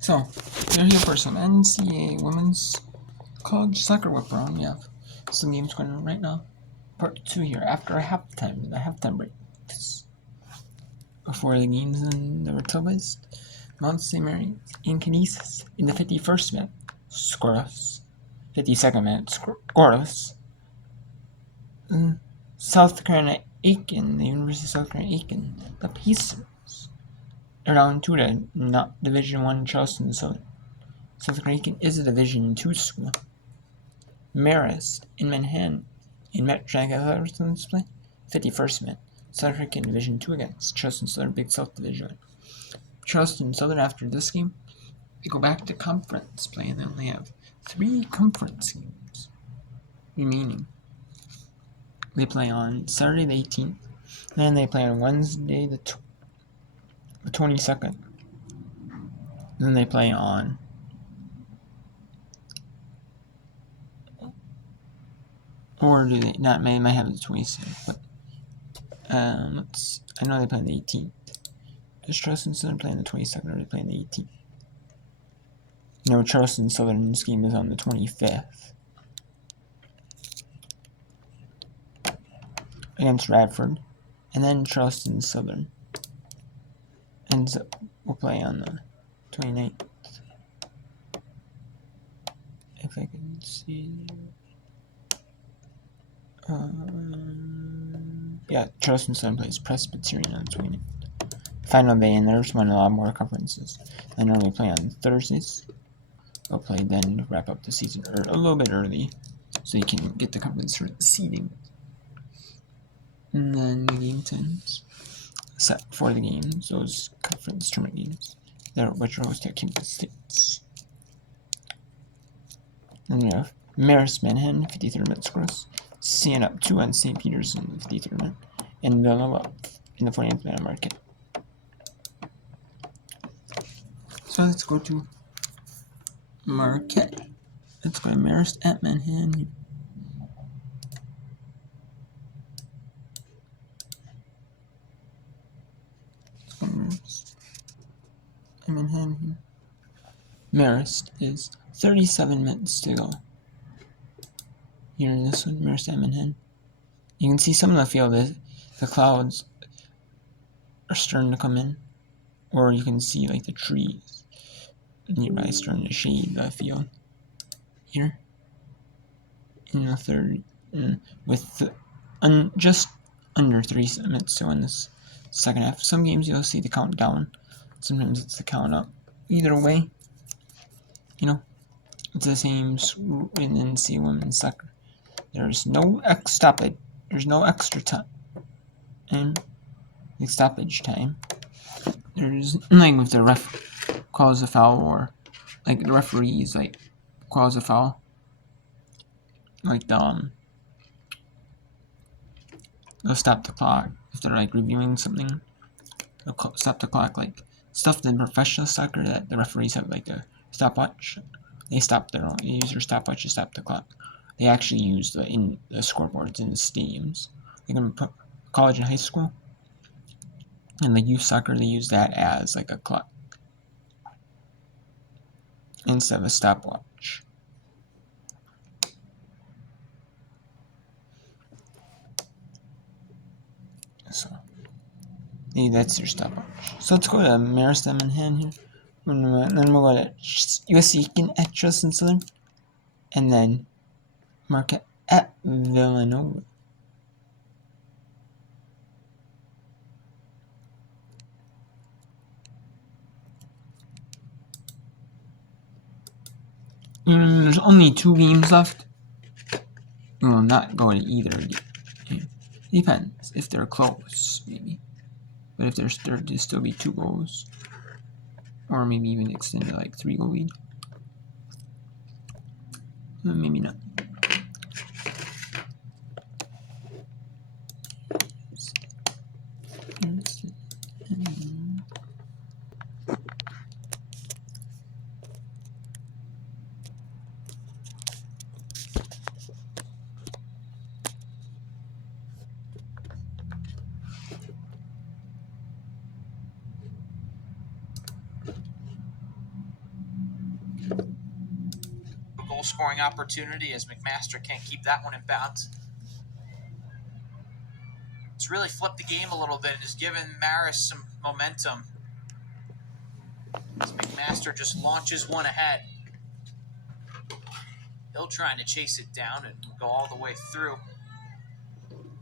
So, we're here for some NCAA Women's College Soccer Whip Around. We have some games going on right now. Part 2 here, after the halftime break. Before the games in the televised, Mount St. Mary in Canisius in the 51st minute, scoreless. 52nd minute, scoreless. South Carolina Aiken, the University of South Carolina Aiken, the Pacers are down 2 to not Division 1 Charleston Southern. South Carolina Aiken is a Division 2 school. Marist in Manhattan in Metro display, 51st minute. South Carolina Division 2 against Charleston Southern Big South Division. Charleston Southern, after this game, they go back to conference play, and then they have 3 conference games remaining. They play on Saturday the 18th, then they play on Wednesday the 22nd. Then they play on or do they not? They might have the 26th, but I know they play on the 18th. Does Charleston Southern play on the 22nd, or they play on the 18th? No, Charleston Southern's game is on the 25th against Radford, and then Charleston Southern will play on the 29th. If I can see. Yeah, Charleston Southern plays Presbyterian on the 29th. Final day, and there's one a lot more conferences. I normally play on Thursdays. I'll play then to wrap up the season a little bit early, so you can get the conference seeding. And then the game times set for the games, those conference tournament games, which are hosted at campus states. Then we have Marist Manhattan, 53rd minute scores, Stand Up 2 on St. Peter's in the 53rd minute, and Villanova in the 49th minute market. So let's go to Marquette. Let's go to Marist at Manhattan. Let's go to Marist at Manhattan. Marist is 37 minutes to go. Here in this one, Marist at Manhattan. You can see some of the field, the clouds are starting to come in, or you can see like the trees nearby starting to shade the field. Here, in the third, with just under 3 minutes to in this second half. Some games you'll see the countdown, sometimes it's the count up. Either way, it's the same in NCAA women's soccer. There's no stoppage. There's no extra time. And the stoppage time. There's like if the ref calls a foul, or like the referees calls a foul, like they'll stop the clock if they're reviewing something. They'll stop the clock, like stuff in professional soccer that the referees have like a stopwatch. They use their stopwatch to stop the clock. They actually use in the scoreboards in the stadiums. Like in college and high school, and the youth soccer, they use that as like a clock instead of a stopwatch. So that's your stopwatch. So let's go to Marist at Manhattan here. And then we'll go to USC Aiken at Charleston Southern, and then Marquette at Villanova. There's only 2 games left. We will not go to either game. Depends if they're close, maybe. But if there'd still be 2 goals, or maybe even extend to 3-goal lead. Maybe not. A goal scoring opportunity as McMaster can't keep that one in bounds. It's really flipped the game a little bit and has given Maris some momentum. As McMaster just launches one ahead. Hill trying to chase it down and go all the way through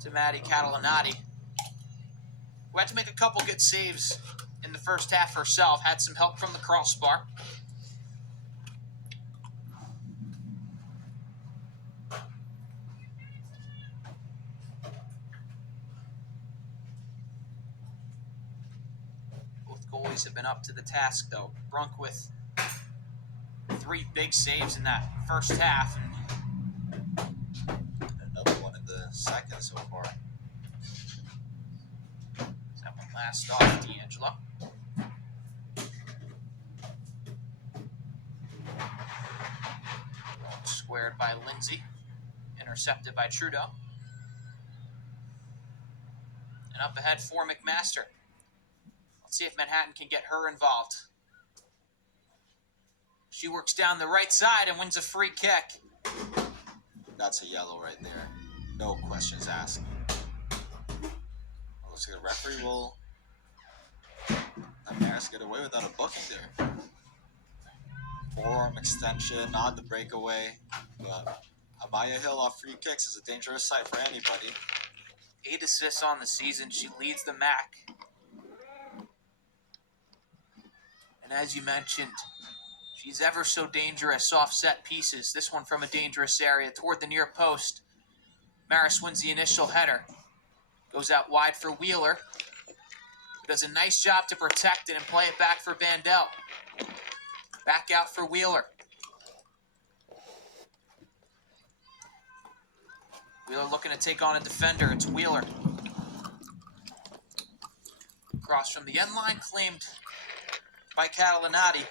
to Maddie Catalanati, who had to make a couple good saves in the first half herself. Had some help from the crossbar. Both goalies have been up to the task, though. Brunk with 3 big saves in that first half. Another one in the second so far. That one last off D'Angelo. Squared by Lindsay. Intercepted by Trudeau. And up ahead for McMaster. Let's see if Manhattan can get her involved. She works down the right side and wins a free kick. That's a yellow right there. No questions asked. Looks like the referee will let Maris get away without a booking there. Forearm extension, not the breakaway. But Amaya Hill off free kicks is a dangerous sight for anybody. 8 assists on the season. She leads the MAC. And as you mentioned, she's ever so dangerous off set pieces. This one from a dangerous area toward the near post. Maris wins the initial header. Goes out wide for Wheeler. Who does a nice job to protect it and play it back for Bandel. Back out for Wheeler. Wheeler looking to take on a defender. It's Wheeler. Cross from the end line, claimed by Catalanati,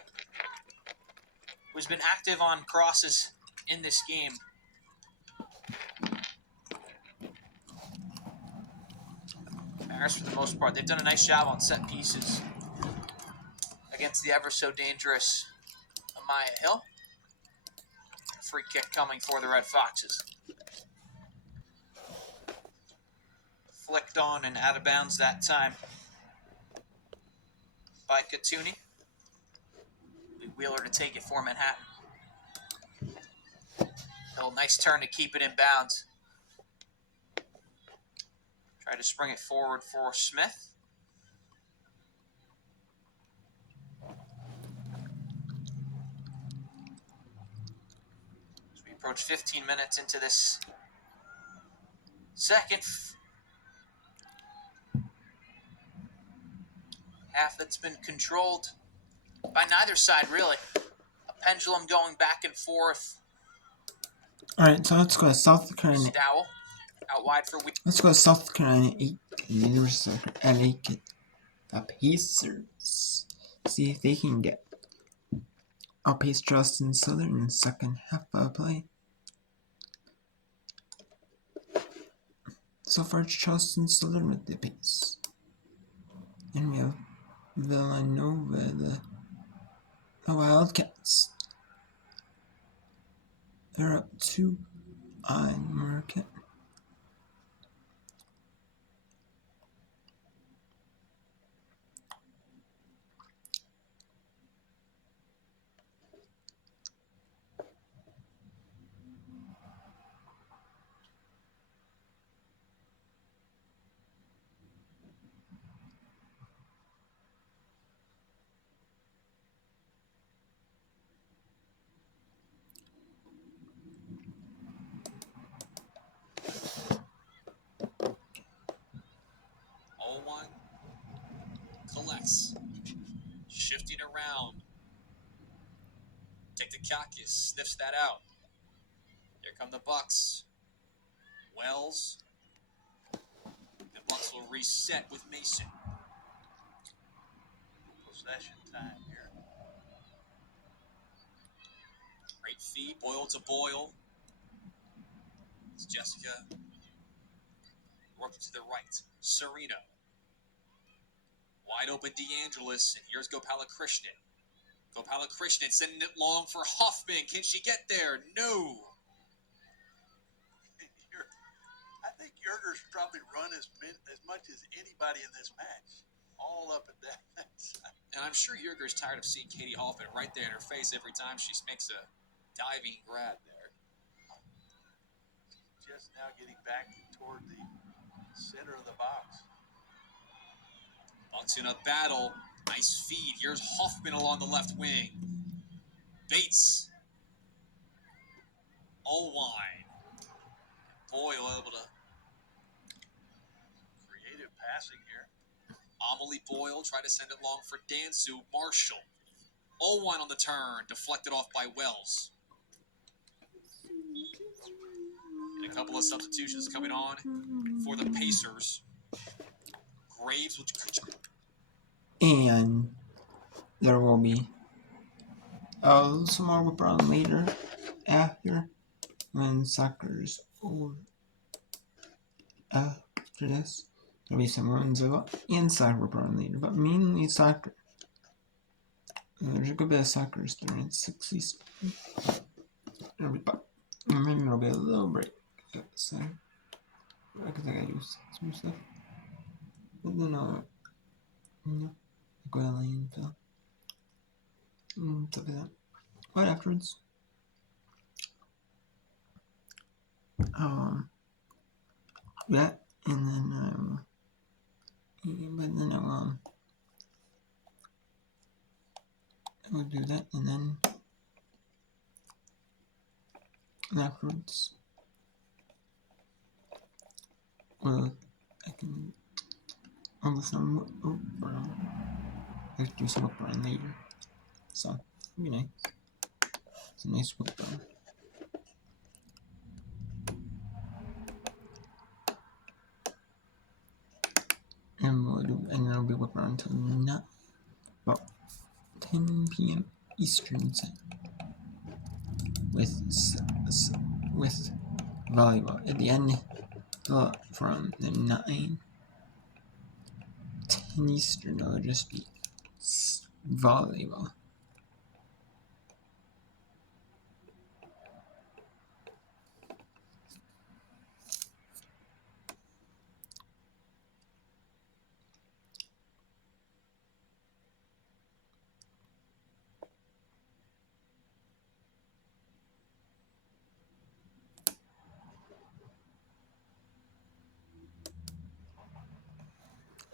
who's been active on crosses in this game. Maris, for the most part, they've done a nice job on set pieces against the ever so dangerous Amaya Hill. Free kick coming for the Red Foxes. Flicked on and out of bounds that time by Katuni. Wheeler to take it for Manhattan. Hill, nice turn to keep it in bounds. Try to spring it forward for Smith. As we approach 15 minutes into this second half that's been controlled by neither side, really. A pendulum going back and forth. Alright, so let's go to South Carolina. Stowell out wide for Let's go to South Carolina 8 and University of LA get the Pacers. See if they can get outpace Charleston Southern in the second half of play. So far, it's Charleston Southern with the pace. And we have Villanova, the Wildcats. They're up 2 on Marquette. Collects. Shifting around. Tiktakakis sniffs that out. Here come the Bucks. Wells. The Bucks will reset with Mason. Possession time here. Great feed, Boyle to Boyle. It's Jessica. Working to the right. Sereno. Wide open DeAngelis, and here's Gopalakrishnan. Gopala Krishnan sending it long for Hoffman. Can she get there? No. I think Yerger's probably run as much as anybody in this match. All up and down that side. And I'm sure Yerger's tired of seeing Katie Hoffman right there in her face every time she makes a diving grab there. Just now getting back toward the center of the box. Bucks in a battle. Nice feed. Here's Hoffman along the left wing. Bates. Allwine. Boyle able to. Creative passing here. Amelie Boyle tried to send it long for Dansu. Marshall. Allwine on the turn. Deflected off by Wells. And a couple of substitutions coming on for the Pacers. Graves, which And there will be some more whip around later after when soccer's over. After this, there'll be some runs of inside whip around later, but mainly soccer. There's a good bit of soccer during 60s. It'll be back. And maybe there'll be a little break. So, because I gotta do some stuff. But then go to lane, stuff like that. But afterwards, that, and then I'll do that, and then afterwards, well, I'll do some I can do some whip around later, so it'll be nice. It's a nice whip around. And it'll be whip around until not about 10 p.m. Eastern time with volleyball at the end from the 9 10 Eastern. It'll just be volleyball.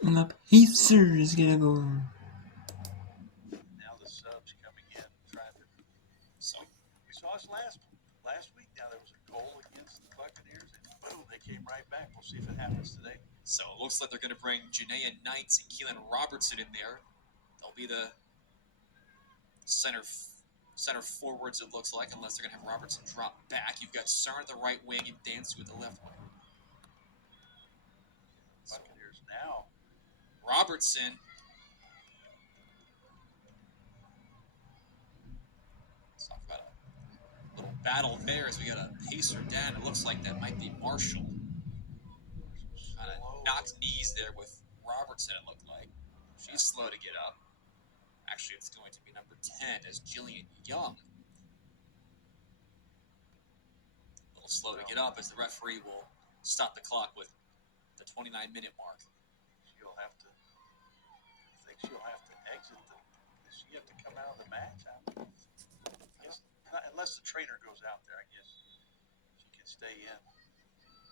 And the Pacers gonna go. Now the subs coming in, trying to. So We saw us last week. Now there was a goal against the Buccaneers, and boom, they came right back. We'll see if it happens today. So it looks like they're going to bring Janaea Knights and Keelan Robertson in there. They'll be the center forwards, it looks like, unless they're going to have Robertson drop back. You've got Cern at the right wing and Dansu at the left wing. Buccaneers now. Robertson. Let's talk about a little battle there as we got a pacer down. It looks like that might be Marshall. Kind of knocked knees there with Robertson, it looked like. She's slow to get up. Actually, it's going to be number 10 as Jillian Young. A little slow to get up as the referee will stop the clock with the 29-minute mark. She'll have to exit does she have to come out of the match? I guess not, unless the trainer goes out there, I guess she can stay in.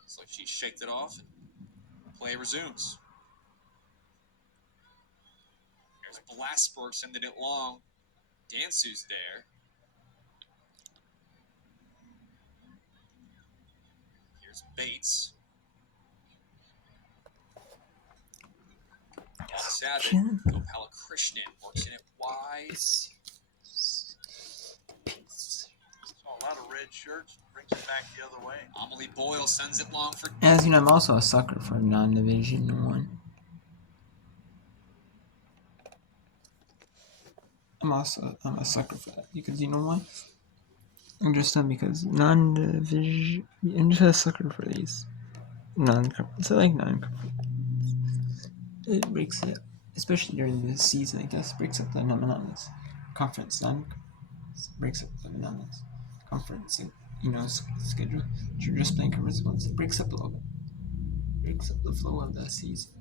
Looks like she shaked it off and play resumes. There's Blasberg sending it long. Dansu's there. Here's Bates. Savage, Gopala Krishnan works in it wide. Saw a lot of red shirts, brings it back the other way. Amelie Boyle sends it long for. As you know, I'm also a sucker for non-division 1. I'm a sucker for that because you know why? I'm just because non-division. I'm just a sucker for these non-conference. I like non-conference. It breaks it, especially during the season. I guess breaks up the monotonous conference breaks up the conference, schedule. You're just playing conference once. It breaks up a little bit. Breaks up the flow of the season.